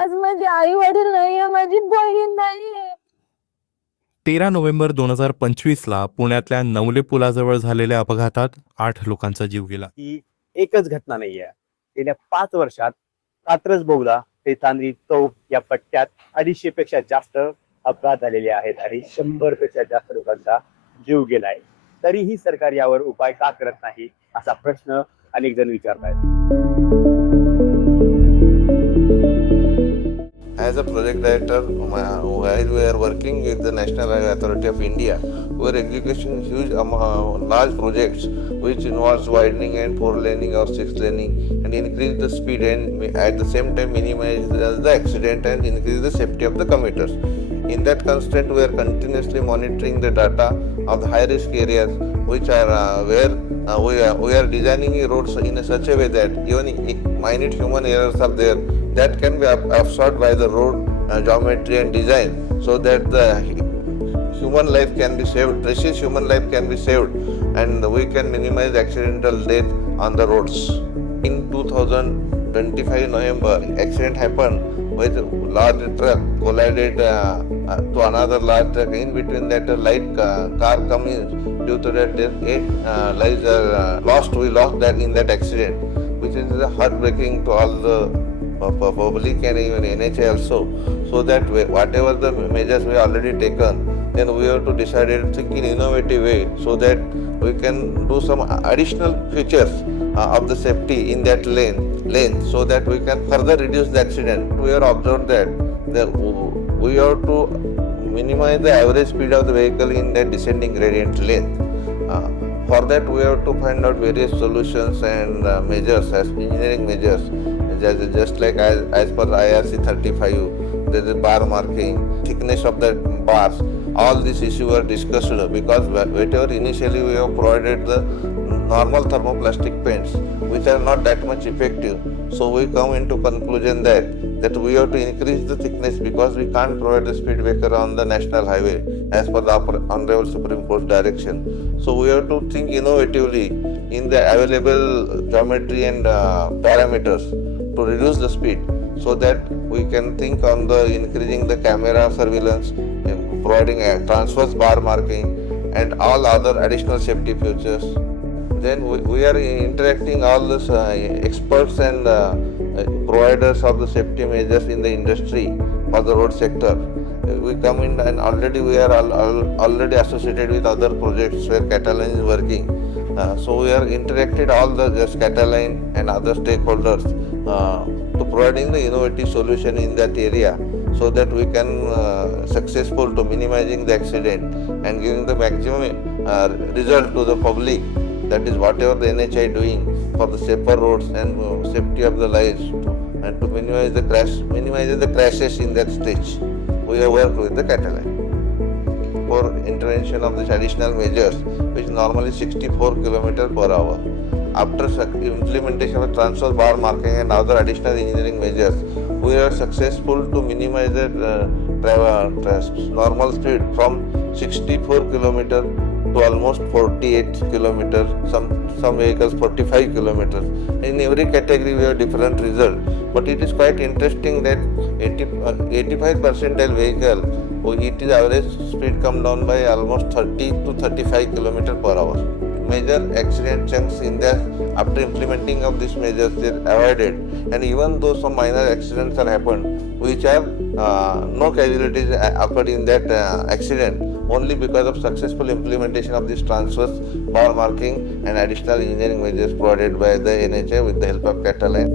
आज माझे आई वडील नाहीये, माझी बहीण नाहीये. 13 नोव्हेंबर 2025ला पुण्यातल्या नवले पुलाजवळ झालेल्या अपघातात 8 लोकांचा जीव गेला. ही एकच घटना नाहीये. गेल्या 5 वर्षात कात्रज बोगदा ते चांदणी चौक या पट्ट्यात 250 पेक्षा जास्त अपघात झालेले आहेत आणि 100 पेक्षा जास्त लोकांचा जीव गेलाय. तरीही सरकार यावर उपाय का करत नाही असा प्रश्न अनेक जण विचारतायत. As a project director, while we are working with the National Highway Authority of India, we are executing huge large projects which involves widening and 4-laning or 6-laning and increase the speed and at the same time minimize the accident and increase the safety of the commuters. In that constraint, we are continuously monitoring the data of the high-risk areas which are where we are designing roads in such a way that even minute human errors are there that can be absorbed by the road geometry and design, so that the human life can be saved, precious human life can be saved, and we can minimize accidental death on the roads. In 2025 November, accident happened with a large truck collided to another large truck. In between that, a light car coming. Due to that, lives are lost. We lost that in that accident, which is heartbreaking to all the public and even NHA also. So that whatever the measures we already taken, then we have to decide to think in innovative way so that we can do some additional features of the safety in that lane so that we can further reduce the accident. We have observed that we have to minimize the average speed of the vehicle in that descending gradient lane. For that we have to find out various solutions and measures as engineering measures, just like as per IRC 35, there is bar marking, thickness of the bars. All these issues were discussed because whatever initially we have provided the normal thermoplastic paints which are not that much effective. So we come into conclusion that we have to increase the thickness because we can't provide the speed breaker on the national highway as per the Honorable Supreme Court direction. So we have to think innovatively in the available geometry and parameters to reduce the speed, so that we can think on the increasing the camera surveillance, providing a transverse bar marking and all other additional safety features. Then we are interacting all these experts and providers of the safety measures in the industry for the road sector. We come in and already we are already associated with other projects where Catalan is working. So we are interacted all the Catalan and other stakeholders to providing the innovative solution in that area, so that we can successful to minimizing the accident and giving the maximum result to the public. That is whatever the NHI doing for the safer roads and safety of the lives and to minimize the crashes in that stretch. We have worked with the Catalan for intervention of these additional measures, which normally 64 km per hour. After implementation of transverse bar marking and other additional engineering measures, we are successful to minimize the normal speed from 64 km to almost 48 km, some vehicles 45 km. In every category we have different result, but it is quite interesting that 85 percentile vehicle, it is average speed come down by almost 30 to 35 km per hour. Major accident chunks in there after implementing of these measures they are avoided, and even though some minor accidents are happened which have no casualties occurred in that accident, only because of successful implementation of this transverse bar marking and additional engineering measures provided by the NHA with the help of Catalan.